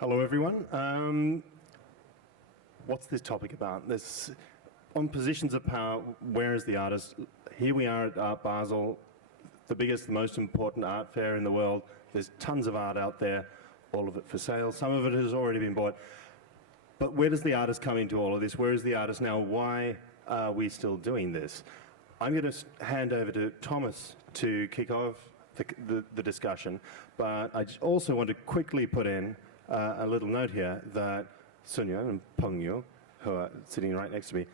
Hello, everyone. What's this topic about? On positions of power, where is the artist? Here we are at Art Basel, the biggest, the most important art fair in the world. There's tons of art out there, all of it for sale. Some of it has already been bought. But where does the artist come into all of this? Where is the artist now? Why are we still doing this? I'm going to hand over to Thomas to kick off the discussion, but I also want to quickly put in a little note here that Sun Yuan and Peng, who are sitting right next to me,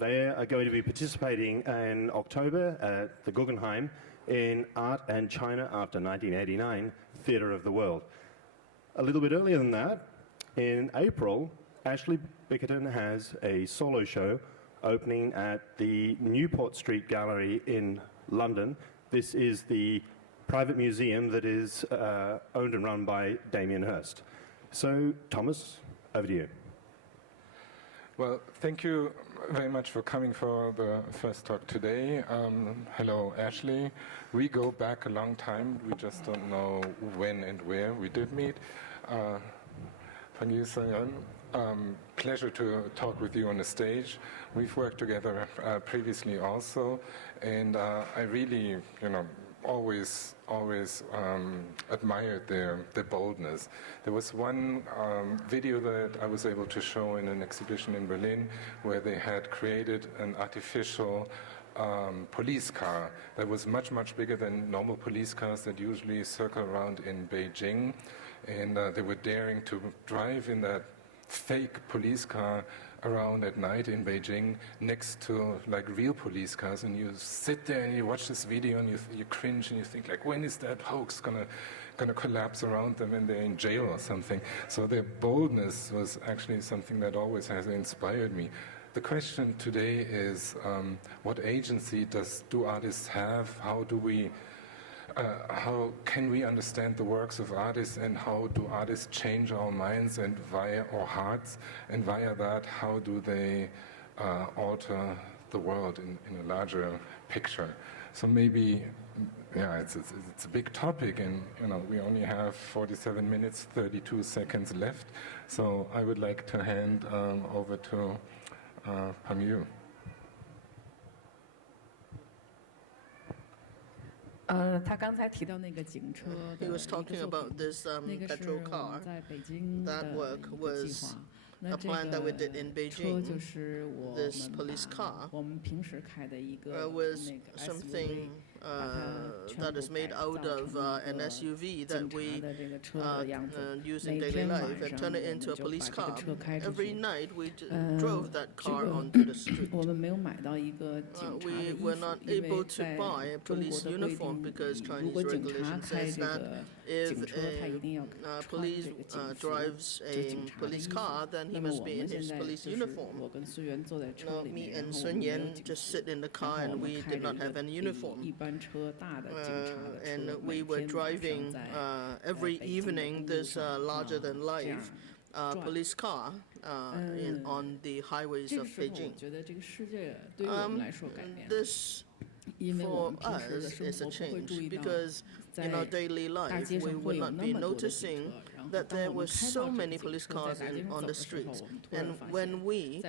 they are going to be participating in October at the Guggenheim in Art and China After 1989 Theatre of the World. A little bit earlier than that, in April, Ashley Bickerton has a solo show opening at the Newport Street Gallery in London. This is the private museum that is owned and run by Damien Hirst. So, Thomas, over to you. Well, thank you very much for coming for the first talk today. Hello, Ashley. We go back a long time. We just don't know when and where we did meet. Peng Yuan, pleasure to talk with you on the stage. We've worked together previously also, and I really, always admired their boldness. There was one video that I was able to show in an exhibition in Berlin where they had created an artificial police car that was much, much bigger than normal police cars that usually circle around in Beijing. And they were daring to drive in that fake police car around at night in Beijing next to like real police cars, and you sit there and you watch this video and you cringe and you think like, when is that hoax gonna collapse around them and they're in jail or something? So their boldness was actually something that always has inspired me. The question today is, what agency do artists have? How can we understand the works of artists, and how do artists change our minds and via our hearts, and via that, how do they alter the world in a larger picture? So maybe, it's a big topic, and we only have 47 minutes, 32 seconds left. So I would like to hand over to Peng Yu. He was talking about this petrol car. That work was a plan that we did in Beijing. This police car was something that is made out of an SUV that we use in daily life and turn it into a police car. Every night we drove that car onto the street. We were not able to buy a police uniform because Chinese regulation says that if a police drives a police car, then he must be in his police uniform. Me and Sun Yan just sit in the car and we did not have any uniform. And we were driving every evening this larger-than-life police car on the highways of Beijing. This, for us, is a change because in our daily life we would not be noticing that there were so many police cars on the streets. And when we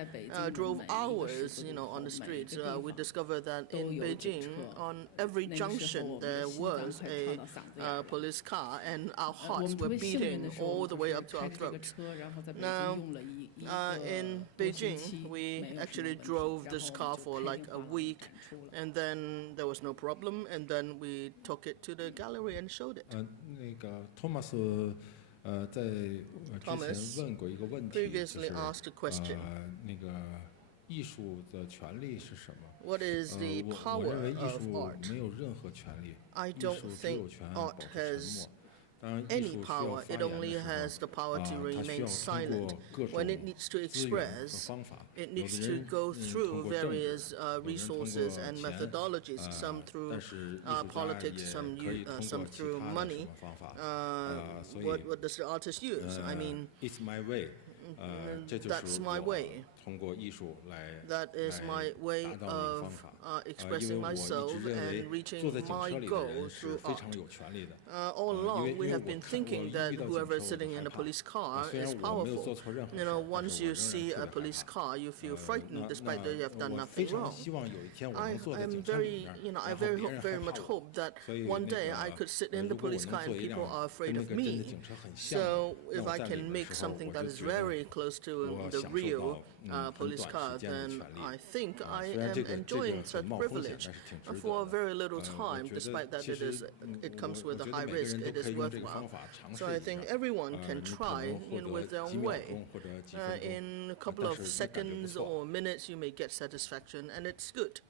drove hours, on the streets, we discovered that in Beijing, on every junction, there was a police car, and our hearts were beating all the way up to our throats. Now, in Beijing, we actually drove this car for like a week, and then there was no problem, and then we took it to the gallery and showed it. Thomas previously asked a question. What is the power of art? I don't think art has any power. It only has the power to remain silent. When it needs to express, it needs to go through various resources and methodologies, some through politics, some through money. What does the artist use? I mean, it's my way. that's my way. That is my way of expressing myself and reaching my goal through art. All along, we have been thinking that whoever is sitting in a police car is powerful. You know, once you see a police car, you feel frightened despite that you have done nothing wrong. I am very, I very much hope that one day I could sit in the police car and people are afraid of me. So if I can make something that is very close to the real police car, then I think I am enjoying such privilege for a very little time, despite that it comes with a high risk, it is worthwhile. So I think everyone can try with their own way. In a couple of seconds or minutes, you may get satisfaction, and it's good.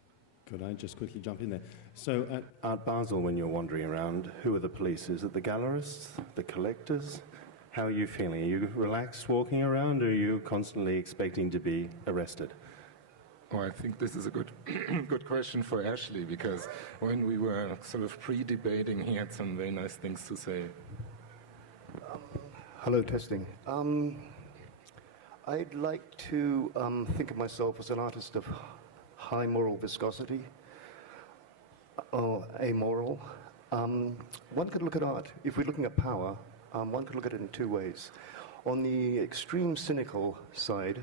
Could I just quickly jump in there? So at Art Basel, when you're wandering around, who are the police? Is it the gallerists, the collectors? How are you feeling? Are you relaxed walking around, or are you constantly expecting to be arrested? Well, I think this is a good question for Ashley, because when we were sort of pre-debating, he had some very nice things to say. Hello, testing. I'd like to think of myself as an artist of high moral viscosity, or amoral. One could look at art, if we're looking at power, one could look at it in two ways. On the extreme cynical side,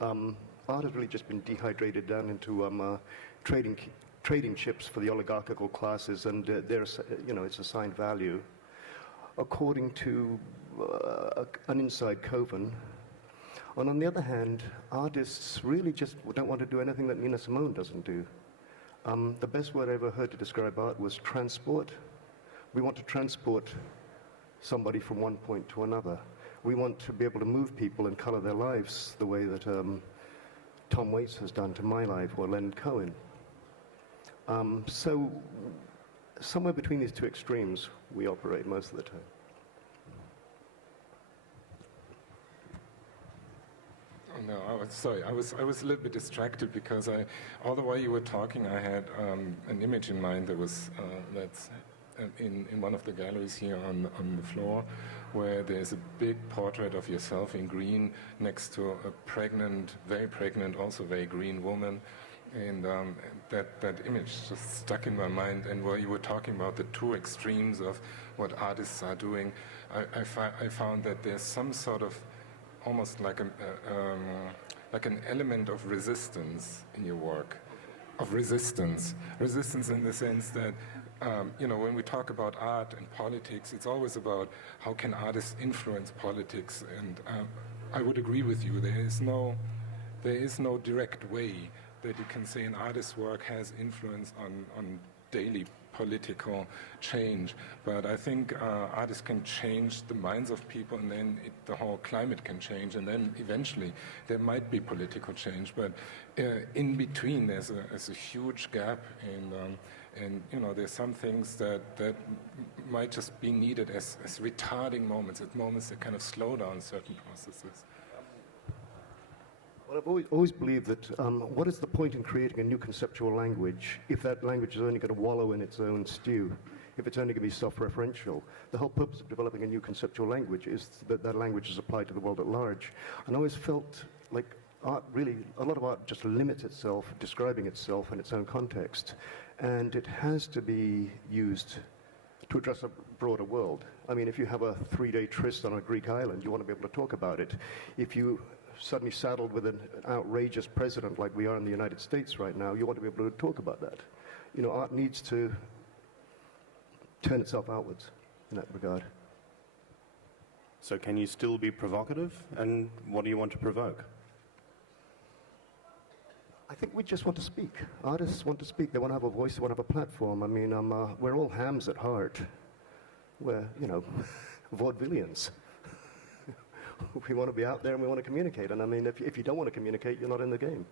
art has really just been dehydrated down into trading chips for the oligarchical classes, and it's assigned value. According to an inside coven. And on the other hand, artists really just don't want to do anything that Nina Simone doesn't do. The best word I ever heard to describe art was transport. We want to transport somebody from one point to another. We want to be able to move people and color their lives the way that Tom Waits has done to my life, or Leonard Cohen. So somewhere between these two extremes, we operate most of the time. No, I was a little bit distracted because all the while you were talking, I had an image in mind that was that's in one of the galleries here on the floor, where there's a big portrait of yourself in green next to a pregnant, very pregnant, also very green woman, and that image just stuck in my mind. And while you were talking about the two extremes of what artists are doing, I found that there's some sort of almost like an element of resistance in your work, of resistance in the sense that when we talk about art and politics, it's always about how can artists influence politics, and I would agree with you. There is no direct way that you can say an artist's work has influence on daily political change, but I think artists can change the minds of people, and then the whole climate can change, and then eventually there might be political change. But in between, there's a huge gap, and there's some things that might just be needed as retarding moments, at moments that kind of slow down certain processes. Well, I've always believed that what is the point in creating a new conceptual language if that language is only going to wallow in its own stew, if it's only going to be self-referential? The whole purpose of developing a new conceptual language is that that language is applied to the world at large. And I always felt like art really, a lot of art just limits itself, describing itself in its own context. And it has to be used to address a broader world. I mean, if you have a 3-day tryst on a Greek island, you want to be able to talk about it. If you suddenly saddled with an outrageous president like we are in the United States right now, you want to be able to talk about that. Art needs to turn itself outwards in that regard. So can you still be provocative? And what do you want to provoke? I think we just want to speak. Artists want to speak. They want to have a voice. They want to have a platform. I mean, we're all hams at heart. We're, vaudevillians. We want to be out there and we want to communicate. And I mean, if you don't want to communicate, you're not in the game.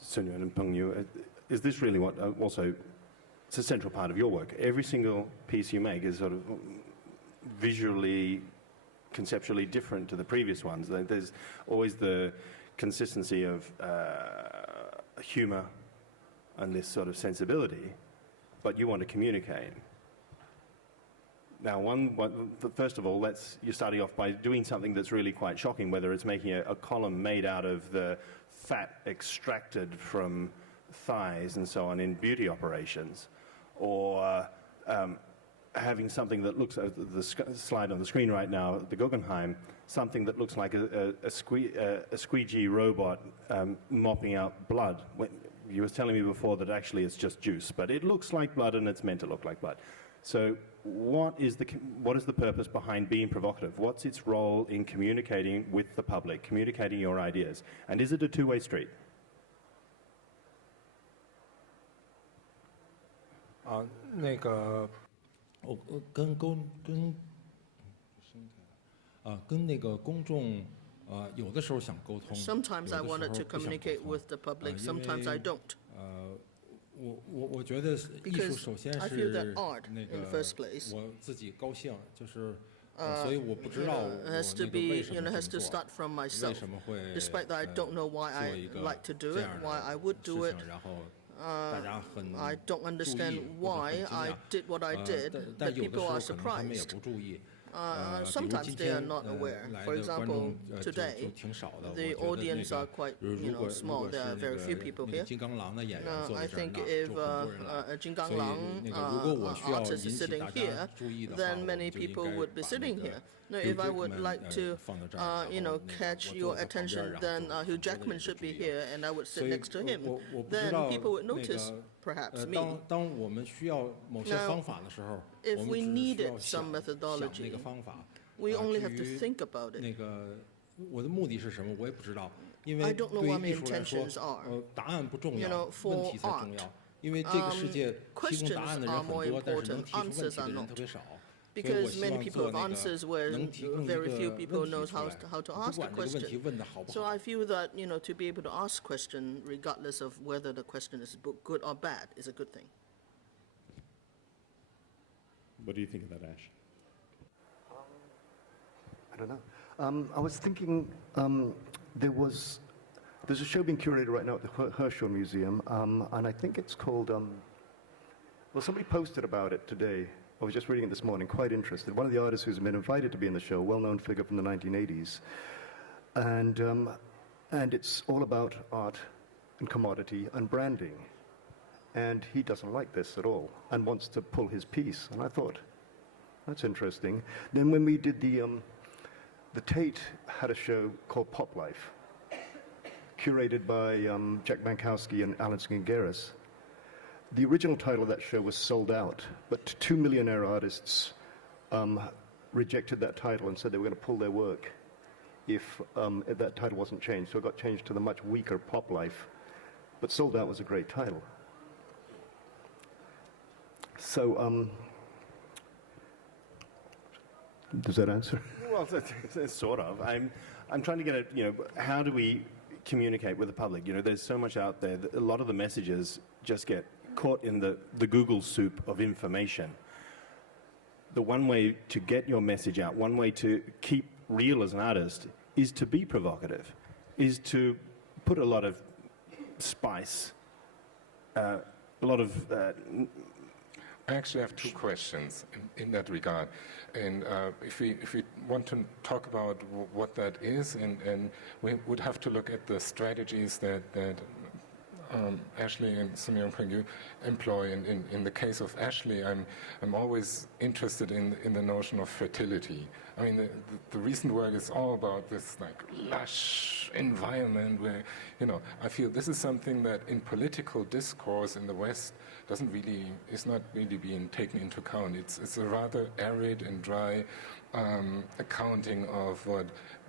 Sun Yuan and Peng, is this really what also, it's a central part of your work. Every single piece you make is sort of visually, conceptually different to the previous ones. There's always the consistency of humor and this sort of sensibility, but you want to communicate. Now, first of all, you're starting off by doing something that's really quite shocking, whether it's making a column made out of the fat extracted from thighs and so on in beauty operations, or having something that looks, the slide on the screen right now, the Guggenheim, something that looks like a squeegee robot mopping out blood. You were telling me before that actually it's just juice, but it looks like blood and it's meant to look like blood. So what is the purpose behind being provocative? What's its role in communicating with the public, communicating your ideas? And is it a two-way street? 那个，跟那个公众，有的时候想沟通。 Sometimes I wanted to communicate with the public, sometimes I don't. 我觉得艺术首先 I feel that 是 art, 那 in the 个 first place, 我自己高兴，就是所以我不知道我 has to 那个 be, 为什么 has 这 to 么做 start from 为 myself. 什么会 Despite that I don't know why 做 I I 个 like to do 这 it, 样 why I 的 would 事 do it. 情，然后大家很 I don't 注 understand 意或者 why 很惊 I 讶 did what I did, 但 that 有的时 people 候 are 可能他们也 surprised. 不注意。 Sometimes they are not aware. 来 For 的观 example, 众就 today, 挺少的。 the 我觉得 audience 那 are 个 quite, 如果 small. 是 There are 那 very 个 few people 那个 here. 金刚狼的演员坐 I 在这儿， think 那 if 就很多人来。 金刚所以狼那个如果我需要 artist 引 is 起 sitting 大 here, 家注意的话， then 我 many 们就应 people 该 would be 把 sitting 那 here. 个 No, Hugh if I would Jackman like to, 放在这儿，然后那个 catch 我 your 坐在旁边， attention, 然 then 后 Hugh 别的 Jackman 人 should 注 be 意。 here, and I would 所 sit 以 next to him. 我不知 Then 道 people would 那 notice, 个 perhaps me. 当我们需要某些 Now, 方法的时候， if 我 we 们只需 needed 要想 some 那 methodology, 个方法。 we only have to 至于 think about it. 那个我的目的是什么，我也不知道，因 I 为 don't know 对 what 于 my 艺术来说 intentions are.，答案不重 You 要 know,，for 问题才重 art, 要。因为这个世界提供 questions 答案的人 are 很 more 多，但是能 important, 提出问 answers 题 are 的人 not. 特别少。所以我 Because 希 many 望 people 做 have 那 answers 个 where 能提供一个 very few people 问题 knows 出 how 来， how to 不 ask a 管这个问题 question. 问的好不 So 好。 I feel that, to be able to ask question regardless of whether the question is good or bad is a good thing. What do you think of that, Ash? I don't know. I was thinking there's a show being curated right now at the Herschel Museum, and I think it's called, well, somebody posted about it today. I was just reading it this morning, quite interested. One of the artists who's been invited to be in the show, well-known figure from the 1980s. And it's all about art and commodity and branding. And he doesn't like this at all and wants to pull his piece. And I thought, that's interesting. Then when we did the Tate had a show called Pop Life, curated by Jack Bankowski and Alan Skingeris. The original title of that show was Sold Out, but two millionaire artists rejected that title and said they were going to pull their work if that title wasn't changed. So it got changed to the much weaker Pop Life. But Sold Out was a great title. So, does that answer? Well, sort of. I'm trying to get at, how do we communicate with the public? There's so much out there. That a lot of the messages just get caught in the Google soup of information. The one way to get your message out, one way to keep real as an artist, is to be provocative, is to put a lot of spice, a lot of... I actually have two questions in that regard. And if we want to talk about what that is, and we would have to look at the strategies that Ashley and Sunyoung Peng employ. In the case of Ashley, I'm always interested in the notion of fertility. I mean, the recent work is all about this like lush environment where, I feel this is something that in political discourse in the West is not really being taken into account. It's a rather arid and dry accounting of what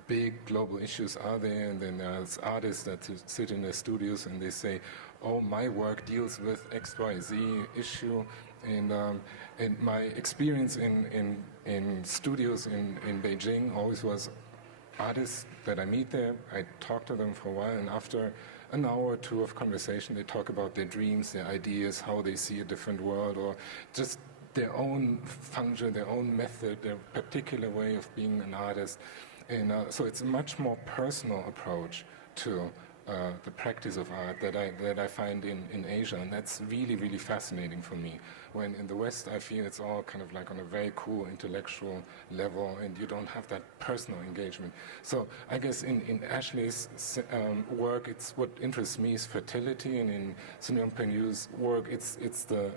big global issues are there, and then there's artists that sit in their studios and they say, oh, my work deals with XYZ issue. And my experience in studios in Beijing always was artists that I meet there, I talk to them for a while, and after an hour or two of conversation, they talk about their dreams, their ideas, how they see a different world, or just their own function, their own method, their particular way of being an artist. And so it's a much more personal approach to the practice of art that I find in Asia, and that's really, really fascinating for me. When in the West, I feel it's all kind of like on a very cool intellectual level, and you don't have that personal engagement. So I guess in Ashley's work, it's what interests me is fertility, and in Sun Peng Yu's work, it's the,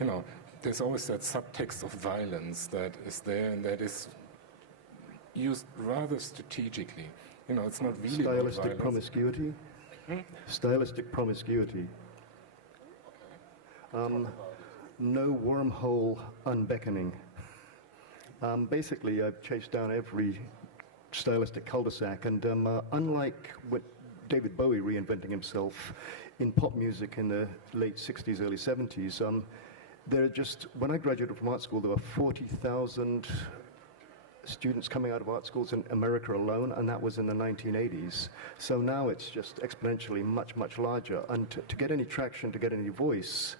you know, there's always that subtext of violence that is there, and that is used rather strategically. You know, it's not really stylistic promiscuity. Stylistic promiscuity. No wormhole unbeckoning. Basically, I've chased down every stylistic cul-de-sac, and unlike what David Bowie reinventing himself in pop music in the late 60s, early 70s, there are just, when I graduated from art school, there were 40,000 students coming out of art schools in America alone, and that was in the 1980s. So now it's just exponentially much, much larger. And to get any traction, to get any voice,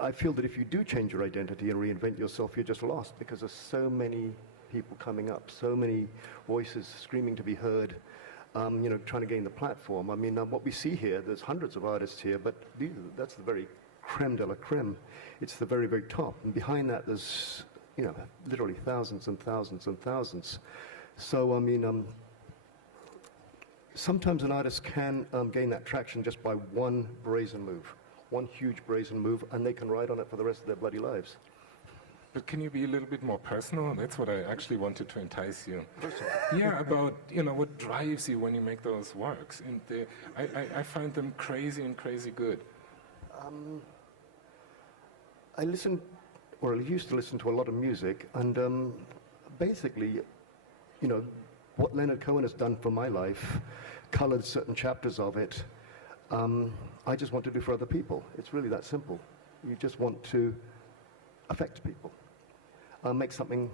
I feel that if you do change your identity and reinvent yourself, you're just lost, because there's so many people coming up, so many voices screaming to be heard, you know, trying to gain the platform. I mean, what we see here, there's hundreds of artists here, but that's the very creme de la creme. It's the very, very top. And behind that, there's, you know, literally thousands and thousands and thousands. So, I mean, sometimes an artist can gain that traction just by one brazen move, one huge brazen move, and they can ride on it for the rest of their bloody lives. But can you be a little bit more personal? That's what I actually wanted to entice you. Yeah, about, you know, what drives you when you make those works. And I find them crazy and crazy good. I listen, or I used to listen to a lot of music, and basically, you know, what Leonard Cohen has done for my life, colored certain chapters of it, I just want to do for other people. It's really that simple. You just want to affect people, make something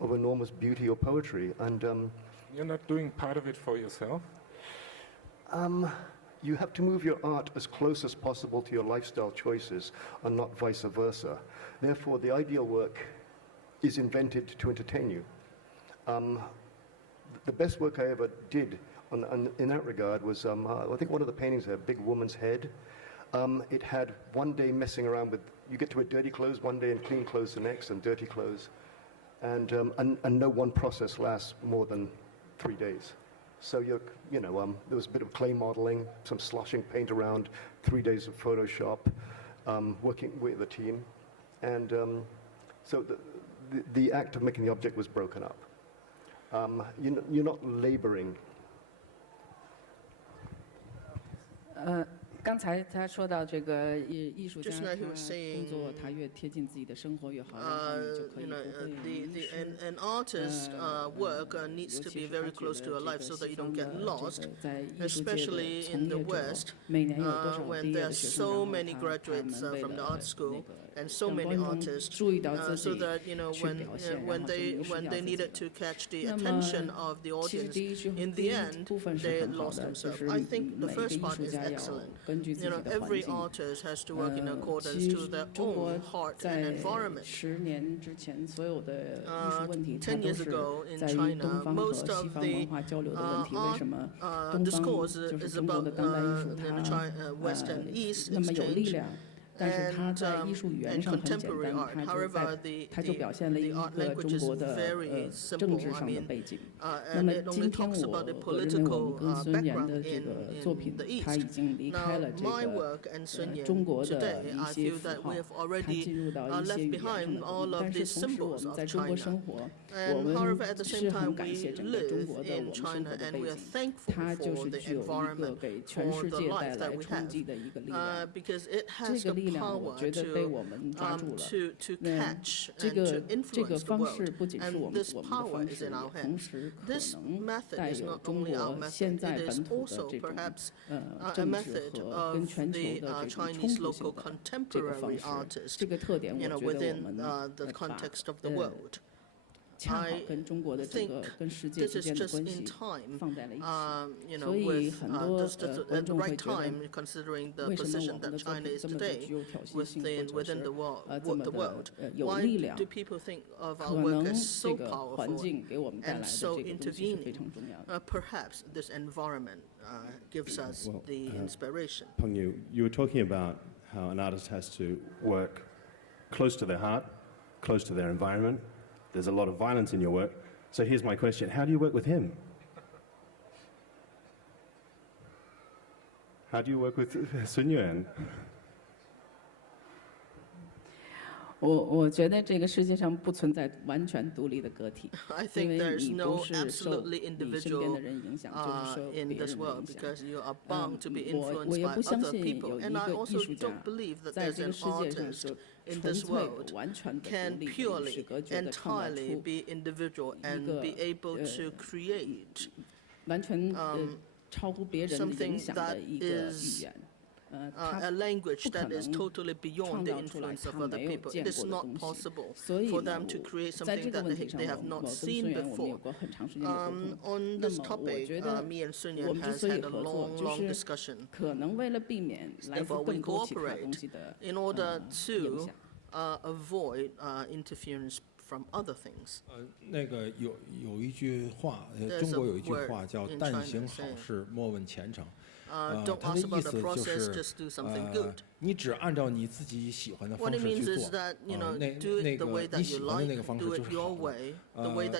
of enormous beauty or poetry. And you're not doing part of it for yourself? You have to move your art as close as possible to your lifestyle choices, and not vice versa. Therefore, the ideal work is invented to entertain you. The best work I ever did in that regard was, I think one of the paintings there, a big woman's head. It had one day messing around with, you get to wear dirty clothes one day and clean clothes the next, and dirty clothes. And no one process lasts more than 3 days. So you know, there was a bit of clay modeling, some sloshing paint around, 3 days of Photoshop, working with the team. And so the act of making the object was broken up. You're not laboring. 刚才他说到这个艺术家， Just 他 now he was saying, 工作他越贴近自己的生活越好，然后你就可以 you know, 不会 an artist's work needs to be very close to your life so that you don't get lost, especially in the West, 每年有多少 when 毕业 there 的 are 学 so 生， many 然后他 graduates 们为 from the 了 art school 那 and so 个 many 让观众 artists, 注意到自 so 己 that, you know, 去 when 表现，然 when 后就 they 迷失 when 掉 they 自己 needed 了。 to catch the 那么 attention of the 其实 audience, 第一句 in 第 the 一 end 部分是 they 很好 lost 的，就 themselves. 是 I think the 每个 first 艺 part 术 is 家要 excellent. 根据自 You 己 know, 的环 every 境。 artist has to work in accordance 其 to 实 their 中国 own heart 在 and environment. 10年之前，所有的艺术问题，它 10都 years ago 是 in 在于 China, 东方和 most 西 of 方 the 文化交流的问题。为什么东方 discourse 就是 is 中国 about 的当代艺术， West and East 那么有力 exchange. 量？但是它在艺术语言上很简单，它就表现了一个中国的政治上的背景。那么今天我认为我们跟孙岩的这个作品，它已经离开了这个中国的一些符号，它进入到一些语言上的东西。但是同时我们在中国生活，我们是很感谢整个中国的我们生活的背景，它就是具有一个给全世界带来冲击的一个力量。这个力量我觉得被我们抓住了。那这个方式不仅是我们的方式，也同时可能带有中国现在本土的这种政治和跟全球的这种冲突性的这个方式。这个特点我觉得我们恰好跟中国的这个跟世界之间的关系放在了一起，所以很多观众会觉得，为什么我们的作品这么的具有挑衅性，或者是这么的有力量？可能这个环境给我们带来的这个东西是非常重要的。Perhaps this environment gives us the inspiration. Peng, you were talking about how an artist has to work close to their heart, close to their environment. There's a lot of violence in your work. So here's my question. How do you work with him? How do you work with Sun Yuan? 我觉得这个世界上不存在完全独立的个体，因为你不是受你身边的人影响，就是受别人的影响。我也不相信有一个艺术家在这个世界上是纯粹完全的独立、与世隔绝的创造出一个完全超乎别人影响的一个语言。a language that is totally beyond the influence of other people. It is not possible for them to create something that they have not seen before. On this topic, me and Sun Yuan has had a long discussion. Therefore, we cooperate in order to avoid interference from other things. 那个有一句话，中国有一句话叫“但行好事，莫问前程”。他的意思就是，你只按照你自己喜欢的方式去做，那个你喜欢的那个方式就是好的。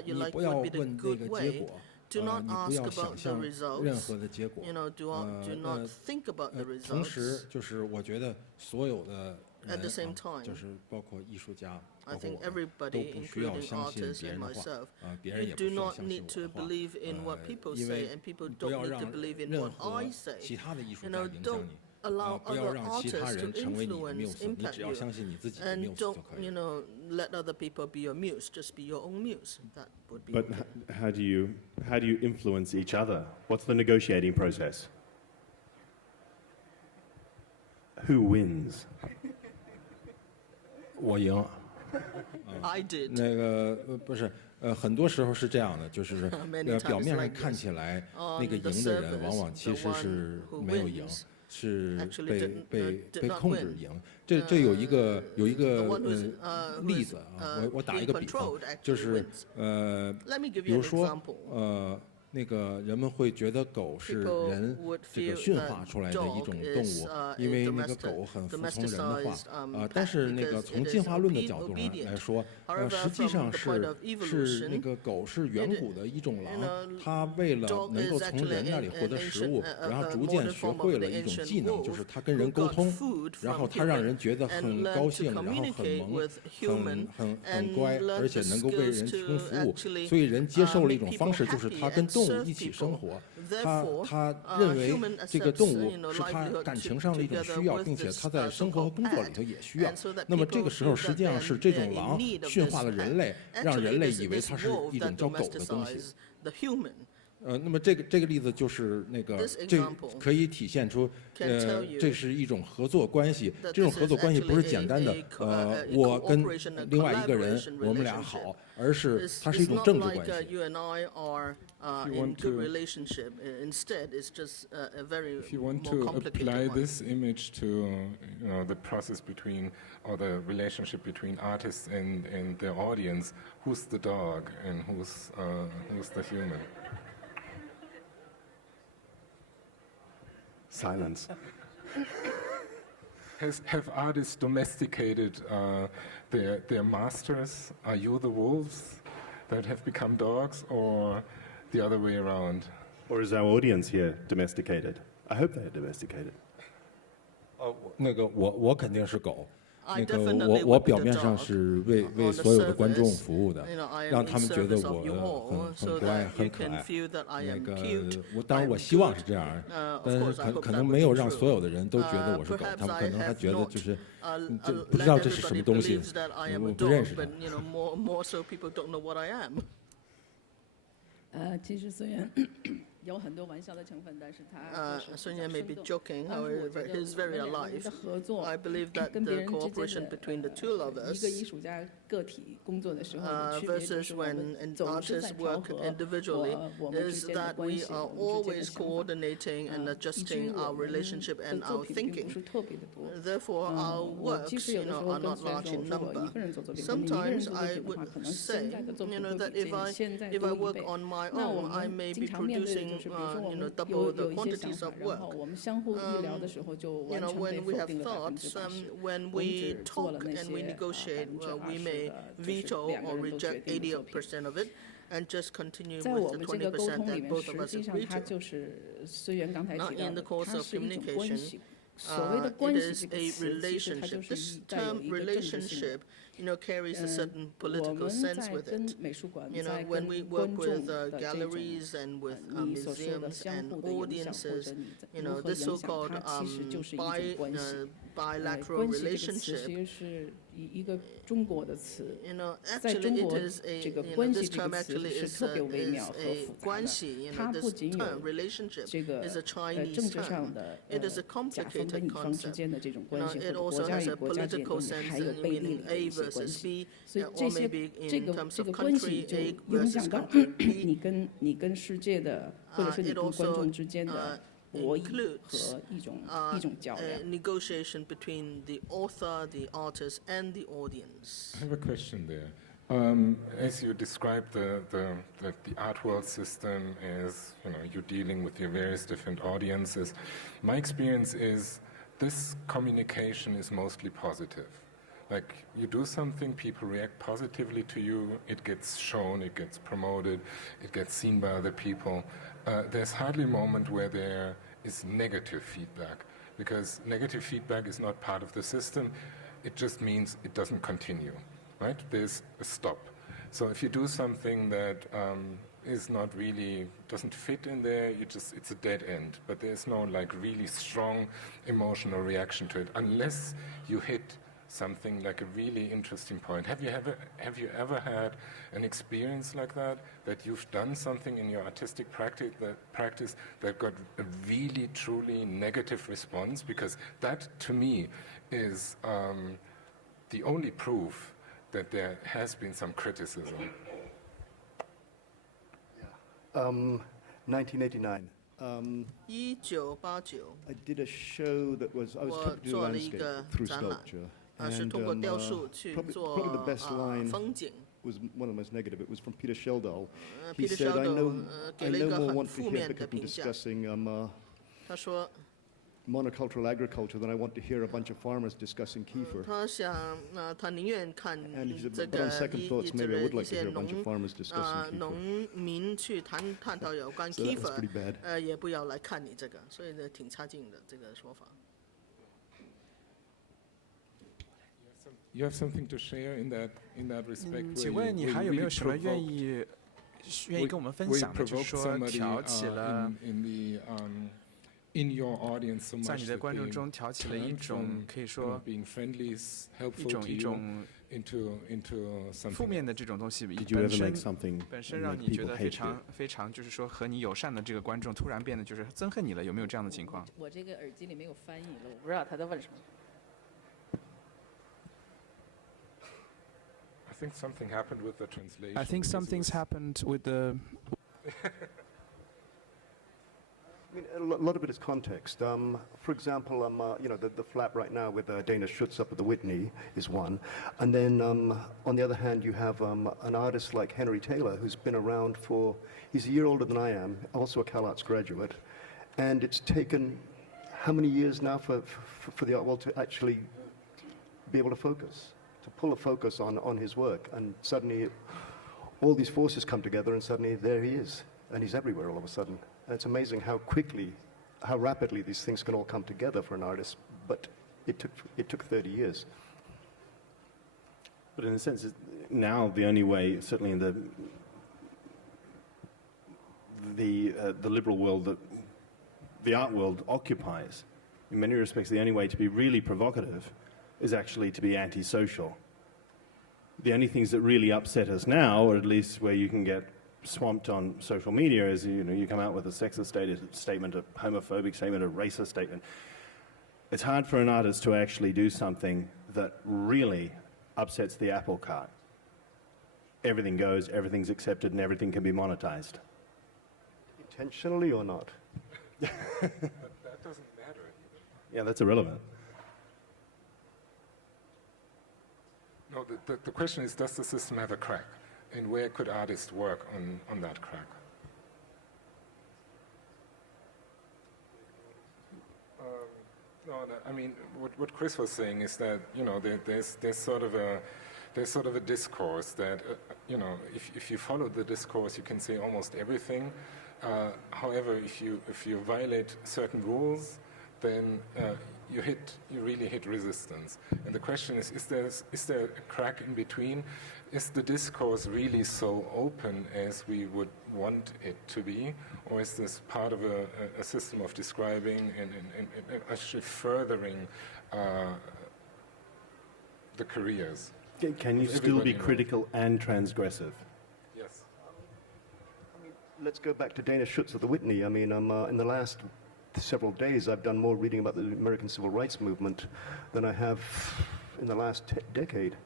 你不要问那个结果，你不要想象任何的结果。同时，就是我觉得所有的人，就是包括艺术家。I think everybody, including artists and myself, you do not need to believe in what people say, and people don't need to believe in what I say. Don't allow other artists to influence, impact you, and don't, let other people be your muse. Just be your own muse. That would be. But how do you influence each other? What's the negotiating process? Who wins? 我赢。I did. 那个不是，很多时候是这样的，就是表面上看起来那个赢的人，往往其实是没有赢，是被控制赢。这有一个例子啊，我打一个比方，就是比如说那个人们会觉得狗是人这个驯化出来的一种动物，因为那个狗很服从人的话但是那个从进化论的角度来说，实际上是那个狗是远古的一种狼，它为了能够从人那里获得食物，然后逐渐学会了一种技能，就是它跟人沟通，然后它让人觉得很高兴，然后很乖，而且能够为人提供服务，所以人接受了一种方式，就是它跟动物一起生活，他认为这个动物是他感情上的一种需要，并且他在生活和工作里头也需要。那么这个时候实际上是这种狼驯化了人类，让人类以为它是一种叫狗的东西。那么这个例子就是那个，这可以体现出，这是一种合作关系。这种合作关系不是简单的，我跟另外一个人我们俩好，而是它是一种政治关系。In good relationship. Instead, it's just a very If you want more to complicated apply one. this image to the process between, or the relationship between artists and their audience, who's the dog and who's the human? Silence. Have artists domesticated their masters? Are you the wolves that have become dogs, or the other way around? Or is our audience here domesticated? I hope they're domesticated. 那个我肯定是狗。那个我表面上是为所有的观众服务的，让他们觉得我很乖很可爱。那个当然我希望是这样，但是可能没有让所有的人都觉得我是狗，他们可能还觉得就是不知道这是什么东西，我不认识它。其实虽然 Sun Yan may be joking, however, he's very alive. I believe that the cooperation between the two of us versus when an artist work individually is that we are always coordinating and adjusting our relationship and our thinking. Therefore, our works, are not large in number. Sometimes I would say, that if I work on my own, I may be producing, double the quantities of work. When we have thoughts, when we talk and we negotiate, we may veto or reject 80% of it and just continue with the 20% that both of us agree to. Now, in the course of communication, it is a relationship. This term relationship, carries a certain political sense with it. When we work with galleries and with museums and audiences, this so-called bilateral relationship, actually it is this term actually is a 关系. This term, relationship, is a Chinese term. It is a complicated concept. It also has a political sense, meaning A versus B, or maybe in terms of country, A versus country B. It also includes negotiation between the author, the artist, and the audience. I have a question there. As you described the art world system as, you're dealing with your various different audiences, my experience is this communication is mostly positive. Like, you do something, people react positively to you, it gets shown, it gets promoted, it gets seen by other people. There's hardly a moment where there is negative feedback, because negative feedback is not part of the system. It just means it doesn't continue, right? There's a stop. So if you do something that is not really, doesn't fit in there, it's a dead end. But there's no really strong emotional reaction to it, unless you hit something like a really interesting point. Have you ever had an experience like that you've done something in your artistic practice that got a really, truly negative response? Because that, to me, is the only proof that there has been some criticism. 1989. 1989. I did a show that was, I was trying to do landscape through sculpture. And probably the best line was one of the most negative. It was from Peter Sheldal. He said, I no more want to hear Bickerton discussing monocultural agriculture than I want to hear a bunch of farmers discussing kefir. And he said, but on second thoughts, maybe I would like to hear a bunch of farmers discussing kefir. So that was pretty bad. You have something to share in that respect? 请问你还有没有什么愿意跟我们分享的？就是说挑起了在你的观众中挑起了一种可以说一种负面的这种东西，本身让你觉得非常就是说和你友善的这个观众突然变得就是憎恨你了，有没有这样的情况？我这个耳机里没有翻译了，我不知道他在问什么。I think something happened with the translation. I think something's happened with the. I mean, a lot of it is context. For example, the flap right now with Dana Schutz up at the Whitney is one. And then, on the other hand, you have an artist like Henry Taylor, who's been around he's a year older than I am, also a CalArts graduate. And it's taken how many years now for the art world to actually be able to focus? To pull a focus on his work, and suddenly all these forces come together, and suddenly there he is, and he's everywhere all of a sudden. And it's amazing how rapidly these things can all come together for an artist, but it took 30 years. But in a sense, now the only way, certainly in the liberal world that the art world occupies, in many respects, the only way to be really provocative is actually to be antisocial. The only things that really upset us now, or at least where you can get swamped on social media is, you come out with a sexist statement, a homophobic statement, a racist statement. It's hard for an artist to actually do something that really upsets the apple cart. Everything goes, everything's accepted, and everything can be monetized. Intentionally or not? That doesn't matter. Yeah, that's irrelevant. No, the question is, does the system have a crack? And where could artists work on that crack? No, I mean, what Chris was saying is that, there's sort of a discourse that, if you follow the discourse, you can say almost everything. However, if you violate certain rules, then you really hit resistance. And the question is there a crack in between? Is the discourse really so open as we would want it to be? Or is this part of a system of describing and actually furthering the careers? Can you still be critical and transgressive? Yes. Let's go back to Dana Schutz of the Whitney. I mean, in the last several days, I've done more reading about the American Civil Rights Movement than I have in the last decade.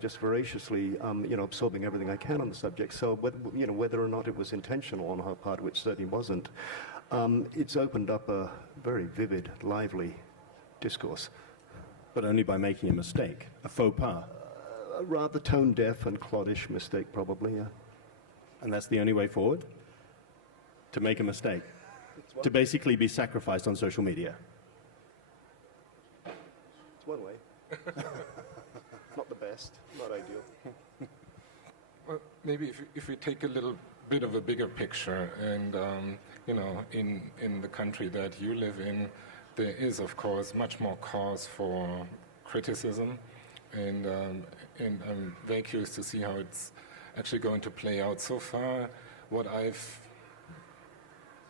Just voraciously, absorbing everything I can on the subject. So, whether or not it was intentional on her part, which certainly wasn't, it's opened up a very vivid, lively discourse. But only by making a mistake, a faux pas. A rather tone-deaf and cloddish mistake, probably, yeah. And that's the only way forward? To make a mistake? To basically be sacrificed on social media? It's one way. Not the best, not ideal. Well, maybe if we take a little bit of a bigger picture, and in the country that you live in, there is, of course, much more cause for criticism, and I'm very curious to see how it's actually going to play out. So far, what I've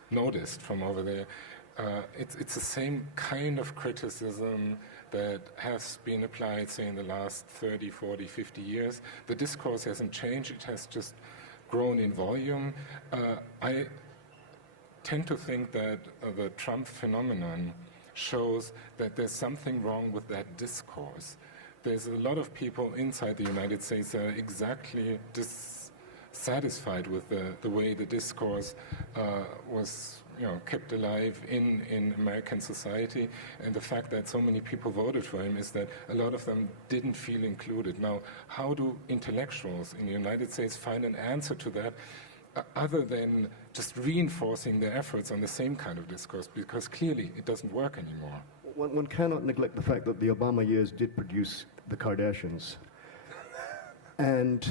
noticed from over there, it's the same kind of criticism that has been applied, say, in the last 30, 40, 50 years. The discourse hasn't changed, it has just grown in volume. I tend to think that the Trump phenomenon shows that there's something wrong with that discourse. There's a lot of people inside the United States that are exactly dissatisfied with the way the discourse was kept alive in American society, and the fact that so many people voted for him is that a lot of them didn't feel included. Now, how do intellectuals in the United States find an answer to that other than just reinforcing their efforts on the same kind of discourse, because clearly it doesn't work anymore? One cannot neglect the fact that the Obama years did produce the Kardashians. And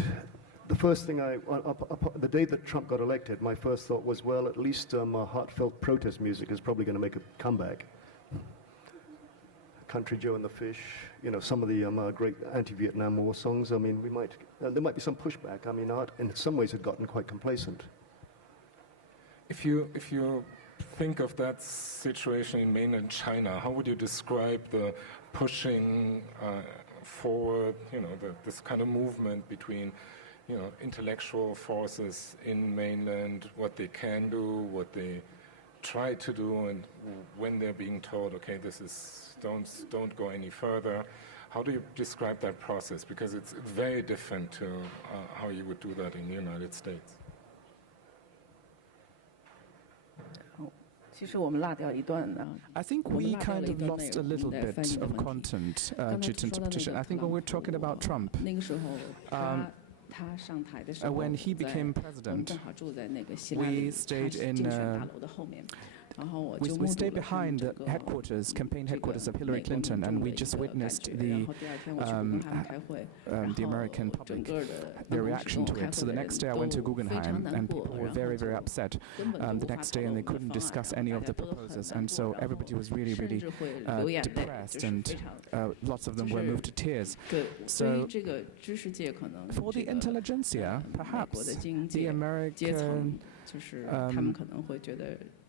the first thing the day that Trump got elected, my first thought was, well, at least heartfelt protest music is probably going to make a comeback. Country Joe and the Fish, some of the great anti-Vietnam War songs. I mean, there might be some pushback. I mean, art in some ways had gotten quite complacent. If you think of that situation in mainland China, how would you describe the pushing forward, this kind of movement between intellectual forces in mainland, what they can do, what they try to do, and when they're being told, okay, this is, don't go any further. How do you describe that process? Because it's very different to how you would do that in the United States. I think we kind of lost a little bit of content due to interpretation. I think when we're talking about Trump, when he became president, we stayed we stayed behind the campaign headquarters of Hillary Clinton, and we just witnessed the American public, their reaction to it. So the next day I went to Guggenheim, and people were very, very upset the next day, and they couldn't discuss any of the proposals. And so everybody was really, really depressed, and lots of them were moved to tears. So for the intelligentsia, perhaps the American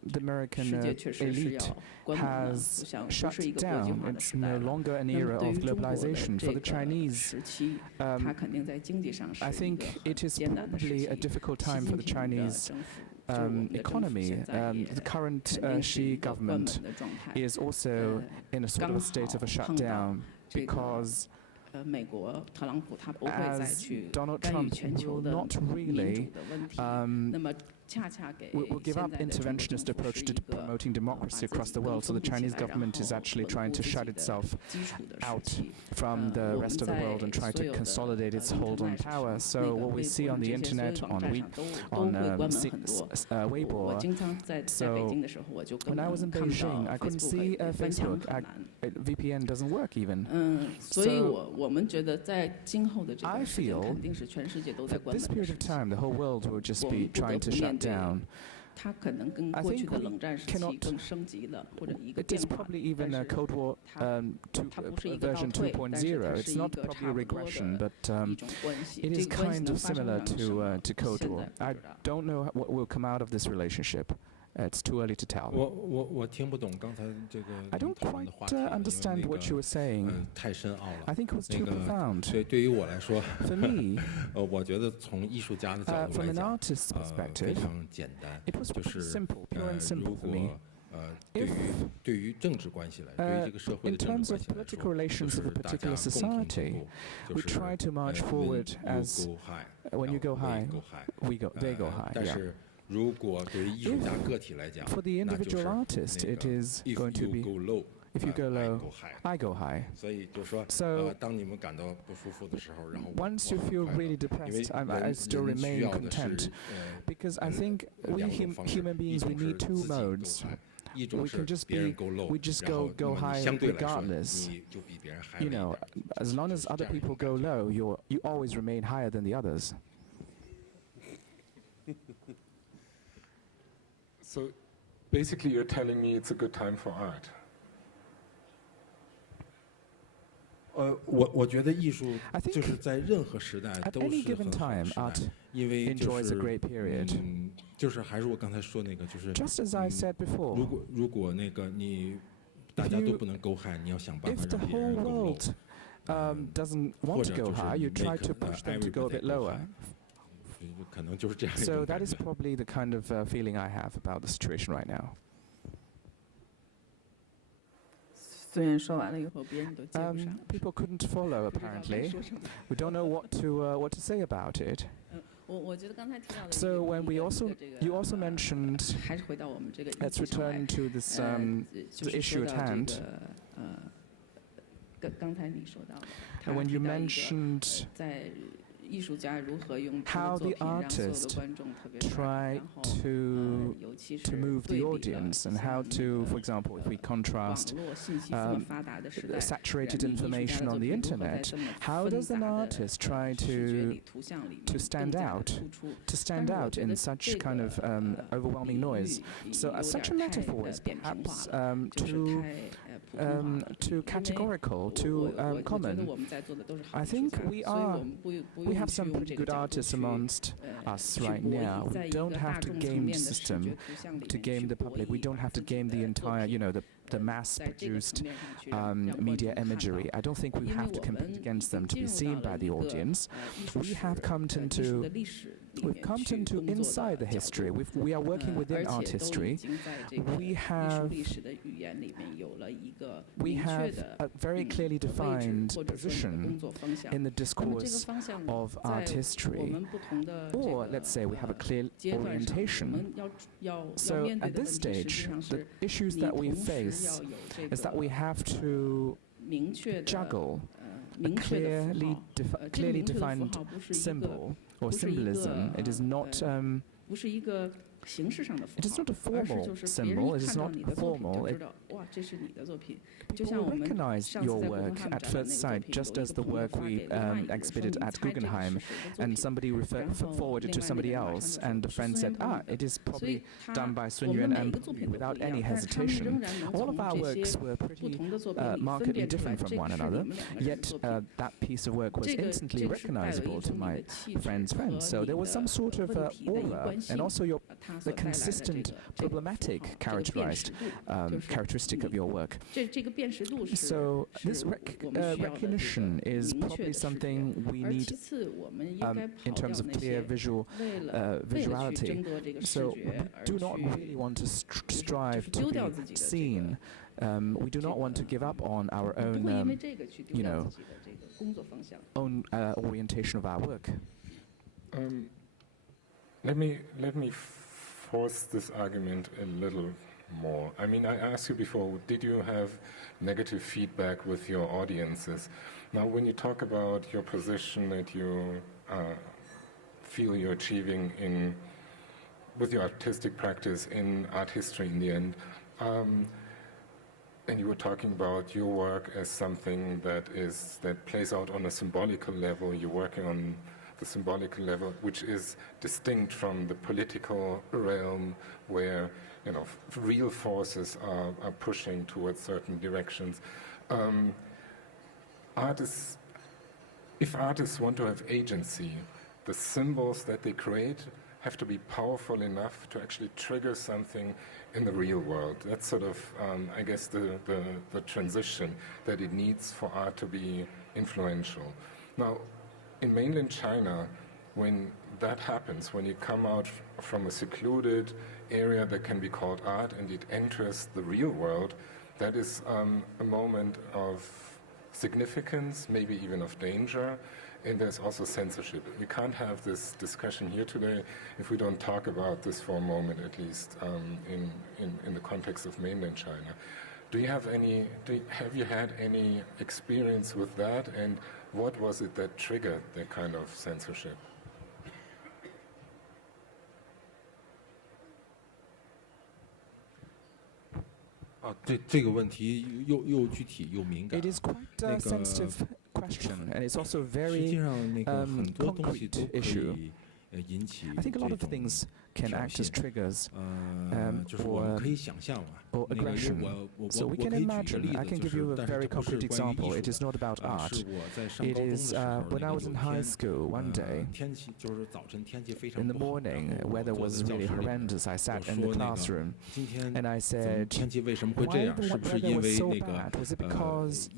the American elite has shut down. It's no longer an era of globalization. For the Chinese, I think it is probably a difficult time for the Chinese economy. The current Xi government is also in a sort of a state of a shutdown because as Donald Trump will not really will give up interventionist approach to promoting democracy across the world. So the Chinese government is actually trying to shut itself out from the rest of the world and try to consolidate its hold on power. So what we see on the internet, on Weibo, so when I was in Beijing, I couldn't see Facebook. VPN doesn't work even. So I feel that this period of time, the whole world will just be trying to shut down. I think we cannot. It is probably even a Cold War version 2.0. It's not probably a regression, but it is kind of similar to Cold War. I don't know what will come out of this relationship. It's too early to tell. I don't quite understand what you were saying. I think it was too profound. For me, from an artist's perspective, it was pretty simple, pure and simple for me. If, in terms of political relations of a particular society, we try to march forward as when you go high, they go high. Yeah. For the individual artist, it is going to be, if you go low, I go high. So once you feel really depressed, I still remain content. Because I think we human beings, we need two modes. We can just go high regardless. You know, as long as other people go low, you always remain higher than the others. So basically you're telling me it's a good time for art. 我觉得艺术就是在任何时代都是很好时代，因为就是还是我刚才说那个，就是如果那个你大家都不能go high，你要想办法让别人go low。doesn't want to go high, you try to push them to go a bit lower. So that is probably the kind of feeling I have about the situation right now. People couldn't follow apparently. We don't know what to say about it. So when you also mentioned, let's return to this the issue at hand. And when you mentioned how the artist tried to move the audience and how to, for example, if we contrast saturated information on the internet, how does an artist try to stand out in such kind of overwhelming noise? So such a metaphor is perhaps too categorical, too common. I think we have some pretty good artists amongst us right now. We don't have to game the system to game the public. We don't have to game the entire, the mass-produced media imagery. I don't think we have to compete against them to be seen by the audience. We've come into inside the history. We are working within art history. We have a very clearly defined position in the discourse of art history. Or, let's say, we have a clear orientation. So at this stage, the issues that we face is that we have to juggle a clearly defined symbol or symbolism. It is not a formal symbol. It is not formal. People recognize your work at first sight, just as the work we exhibited at Guggenheim, and somebody forwarded to somebody else, and a friend said, it is probably done by Sun Yuan and without any hesitation. All of our works were pretty markedly different from one another, yet that piece of work was instantly recognizable to my friend's friend. So there was some sort of aura, and also your the consistent problematic characteristic of your work. So this recognition is probably something we need in terms of clear visuality. So we do not really want to strive to be seen. We do not want to give up on our own, own orientation of our work. Let me force this argument a little more. I mean, I asked you before, did you have negative feedback with your audiences? Now, when you talk about your position that you feel you're achieving with your artistic practice in art history in the end, and you were talking about your work as something that plays out on a symbolical level. You're working on the symbolical level, which is distinct from the political realm, where real forces are pushing towards certain directions. If artists want to have agency, the symbols that they create have to be powerful enough to actually trigger something in the real world. That's sort of, I guess, the transition that it needs for art to be influential. Now, in mainland China, when that happens, when you come out from a secluded area that can be called art and it enters the real world, that is a moment of significance, maybe even of danger, and there's also censorship. We can't have this discussion here today if we don't talk about this for a moment, at least in the context of mainland China. Have you had any experience with that, and what was it that triggered that kind of censorship? It is quite a sensitive question, and it's also a very concrete issue. I think a lot of things can act as triggers or aggression. So we can imagine, I can give you a very concrete example. It is not about art. It is when I was in high school one day, in the morning, weather was really horrendous. I sat in the classroom and I said, why the weather was so bad? Was it because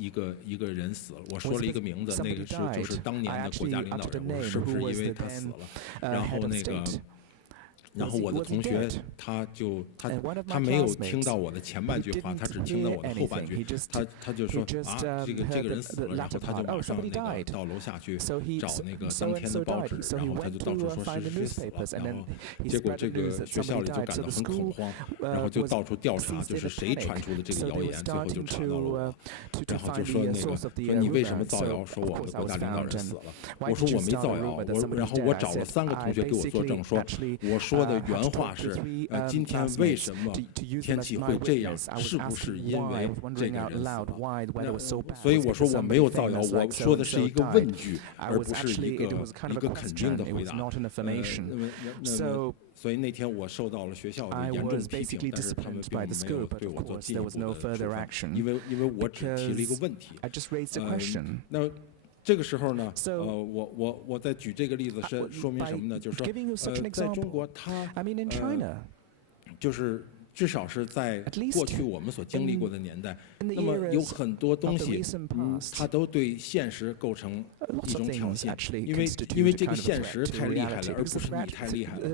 somebody died? I actually uttered a name, who was the then head of state. 然后我的同学他没有听到我的前半句话，他只听到我的后半句。他就说这个人死了，然后他就马上到楼下去找那个当天的报纸，然后他就到处说是谁死了，然后结果这个学校里就感到很恐慌，然后就到处调查，就是谁传出的这个谣言，最后就查到了我，然后就说说你为什么造谣说我们的国家领导人死了？我说我没造谣，然后我找了3个同学给我作证，说我说的原话是今天为什么天气会这样？是不是因为这个人死了？所以我说我没有造谣，我说的是一个问句，而不是一个肯定的回答。所以那天我受到了学校的严重批评，但是他们并没有对我做进一步的处罚，因为我只提了一个问题。那这个时候呢，我在举这个例子是说明什么呢？就是说，在中国，就是至少是在过去我们所经历过的年代，那么有很多东西，它都对现实构成一种挑衅，因为这个现实太厉害了，而不是你太厉害了。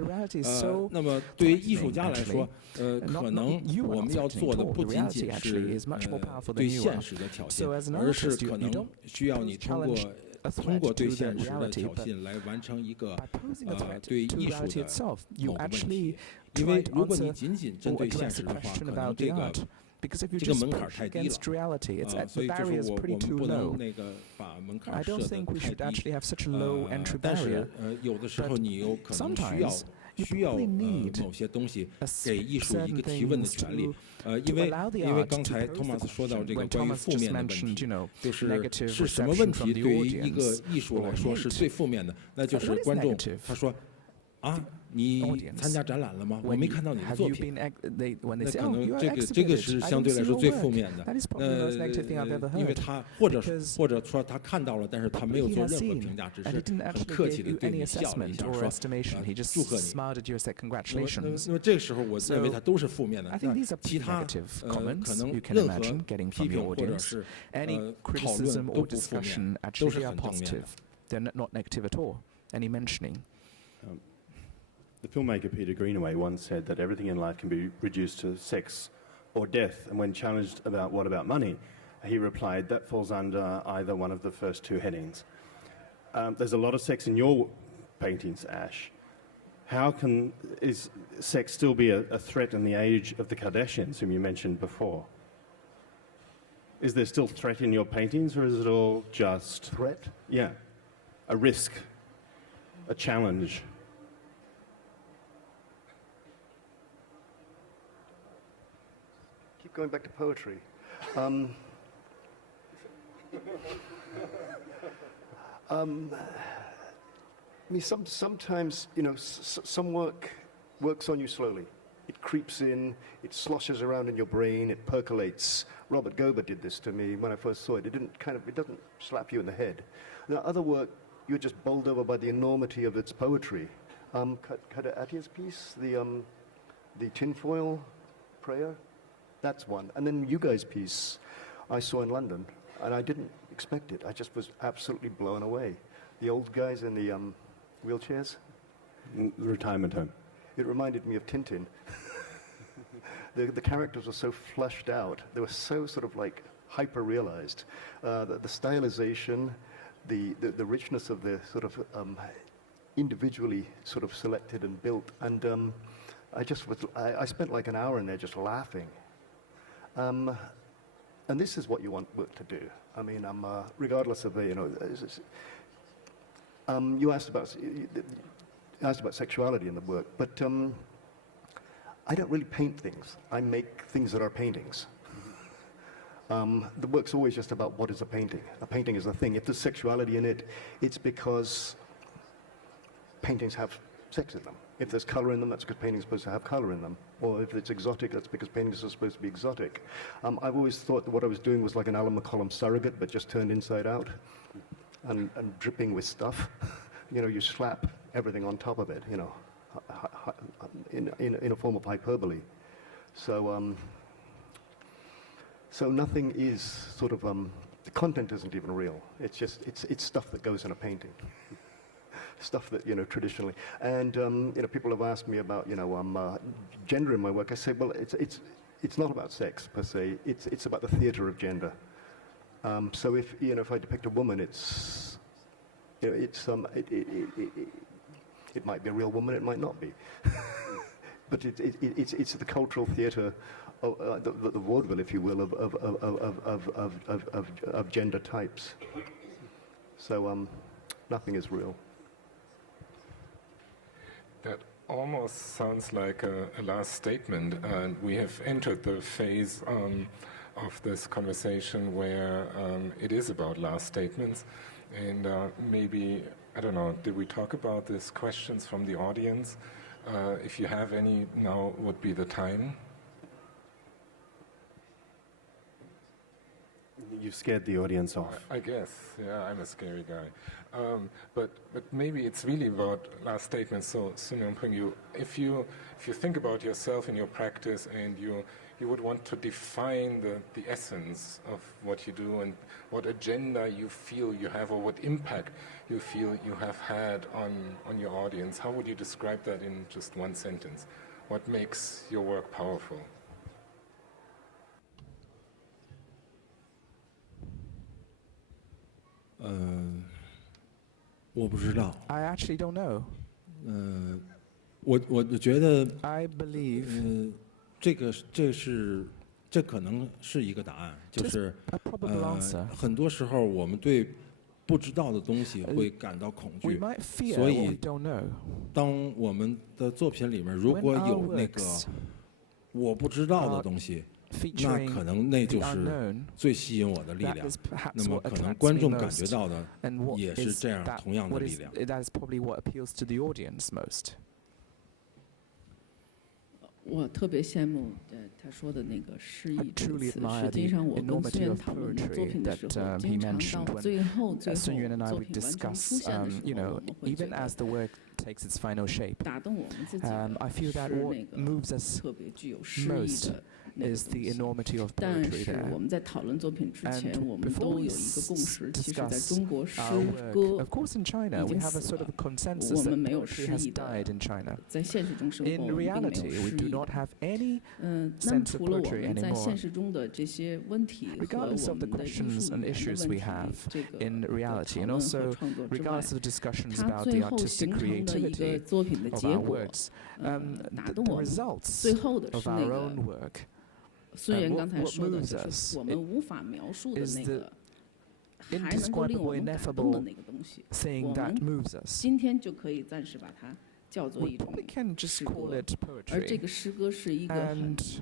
那么对于艺术家来说，可能我们要做的不仅仅是对现实的挑衅，而是可能需要你通过对现实的挑衅来完成一个对艺术的某个问题。因为如果你仅仅针对现实的话，可能这个门槛太低了，所以就是我们不能那个把门槛设得太低。但是有的时候你有可能需要某些东西给艺术一个提问的权利。因为刚才托马斯说到这个关于负面的问题，就是什么问题对于一个艺术来说是最负面的？那就是观众他说。啊，你参加展览了吗？我没看到你的作品。那可能这个是相对来说最负面的。因为他或者说他看到了，但是他没有做任何评价，只是很客气的对你笑了一下，说祝贺你。那么这个时候，我认为他都是负面的。其他可能任何批评或者是讨论都不负面，都是很正面的。They're not negative at all. Any mentioning. The filmmaker Peter Greenaway once said that everything in life can be reduced to sex or death, and when challenged about what about money, he replied that falls under either one of the first two headings. There's a lot of sex in your paintings, Ash. Is sex still be a threat in the age of the Kardashians, whom you mentioned before? Is there still threat in your paintings, or is it all just... Threat? Yeah. A risk, a challenge. Keep going back to poetry. I mean, sometimes, you know, some work works on you slowly. It creeps in, it sloshes around in your brain, it percolates. Robert Gober did this to me when I first saw it. It doesn't slap you in the head. Now, other work, you're just bowled over by the enormity of its poetry. Atia's piece, the tinfoil prayer, that's one. And then you guys' piece I saw in London, and I didn't expect it. I just was absolutely blown away. The old guys in the wheelchairs. The retirement home. It reminded me of Tintin. The characters were so fleshed out. They were so sort of like hyper-realized. The stylization, the richness of the sort of individually sort of selected and built. And I spent like an hour in there just laughing. And this is what you want work to do. I mean, regardless of the, you know, you asked about sexuality in the work, but I don't really paint things. I make things that are paintings. The work's always just about what is a painting. A painting is a thing. If there's sexuality in it, it's because paintings have sex in them. If there's color in them, that's because paintings are supposed to have color in them. Or if it's exotic, that's because paintings are supposed to be exotic. I've always thought that what I was doing was like an Alan McCollum surrogate, but just turned inside out and dripping with stuff. You know, you slap everything on top of it, you know, in a form of hyperbole. So nothing is sort of, the content isn't even real. It's just, it's stuff that goes in a painting. Stuff that, you know, traditionally. And, you know, people have asked me about, you know, gender in my work. I say, well, it's not about sex per se. It's about the theater of gender. So if, you know, if I depict a woman, it's, you know, it might be a real woman, it might not be. But it's the cultural theater, the vaudeville, if you will, of gender types. So nothing is real. That almost sounds like a last statement, and we have entered the phase of this conversation where it is about last statements. And maybe, I don't know, did we talk about these questions from the audience? If you have any, now would be the time. You've scared the audience off. I guess, yeah, I'm a scary guy. But maybe it's really about last statements. So, Sun Peng, if you think about yourself in your practice and you would want to define the essence of what you do and what agenda you feel you have or what impact you feel you have had on your audience, how would you describe that in just one sentence? What makes your work powerful? I actually don't know. 我觉得 I believe 这可能是一个答案，就是很多时候我们对不知道的东西会感到恐惧，所以当我们的作品里面如果有那个我不知道的东西，那可能那就是最吸引我的力量。那么可能观众感觉到的也是这样同样的力量。 That is probably what appeals to the audience most. 我特别羡慕他说的那个诗意这个词。实际上，我跟孙源讨论作品的时候，经常到最后作品完成出现的时候，我们会觉得 takes its final shape. 打动我们自己的 I feel that what moves us 特别具有诗意的。 is the enormity of 但 poetry 是 there. 我们在讨论作品之前，我们都有一个共识，其实在中国诗 work, 歌 of course in China we have a sort of a consensus 我 that 们没有 poetry 诗 has 意的 died in China. 在现实中生活， In 我们并没有 reality, we 诗 do 意 not 的。 have any 那么 sense of 除了我 poetry 们在 anymore. 现实中的这些问题和 Regardless 我 of the 们的艺术 questions 语 and 言 issues 的 we 问 have 题，这个 in 的 reality, 讨 and 论 also 和创作之外， regardless of discussions 它 about 最 the 后 artistic 形成的一个 creativity 作品的 of 结 our 果， works, 打 the 动我们 results 最后的 of 是那 our 个 own work 孙源刚才 what 说的， moves 就 us 是我们无法描述的 is 那 the 个，还能够令我们感动的那个东西。 thing 我 that 们 moves us. 今天就可以暂时把它叫做 We 一种 probably can just 诗 call 歌， it 而这 poetry. 个诗歌是一个 And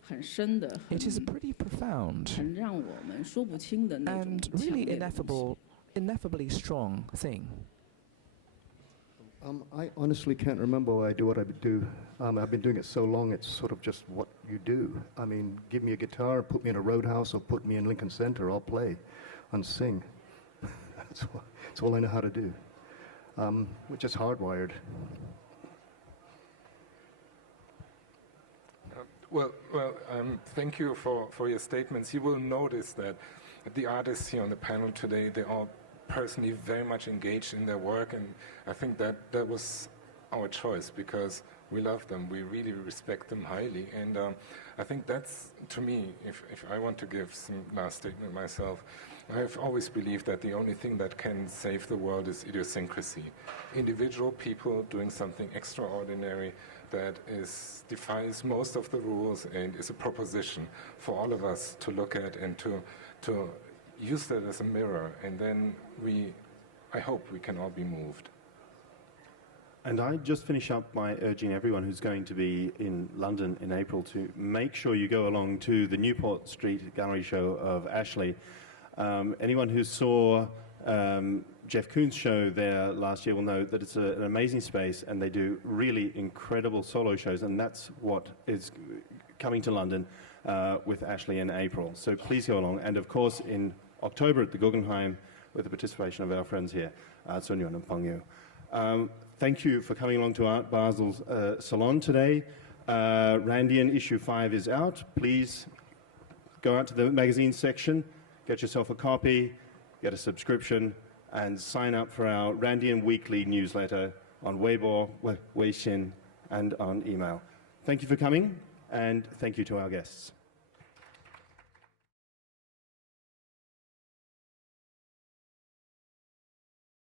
很深的、 it is pretty profound 很让我们说不清的那种 and 强 really 烈的东西。 ineffably strong thing. I honestly can't remember why I do what I do. I've been doing it so long, it's sort of just what you do. I mean, give me a guitar, put me in a roadhouse, or put me in Lincoln Center, I'll play and sing. That's all I know how to do. We're just hardwired. Well, thank you for your statements. You will notice that the artists here on the panel today, they're all personally very much engaged in their work, and I think that was our choice because we love them, we really respect them highly, and I think that's, to me, if I want to give some last statement myself, I've always believed that the only thing that can save the world is idiosyncrasy. Individual people doing something extraordinary that defies most of the rules and is a proposition for all of us to look at and to use that as a mirror, and then I hope we can all be moved. And I just finish up by urging everyone who's going to be in London in April to make sure you go along to the Newport Street Gallery show of Ashley. Anyone who saw Jeff Koons' show there last year will know that it's an amazing space, and they do really incredible solo shows, and that's what is coming to London with Ashley in April. So please go along. And of course, in October at the Guggenheim, with the participation of our friends here, Sun Yuan and Peng Yu. Thank you for coming along to Art Basel's salon today. Randian issue 5 is out. Please go out to the magazine section, get yourself a copy, get a subscription, and sign up for our Randian weekly newsletter on Weibo, Weixin, and on email. Thank you for coming, and thank you to our guests.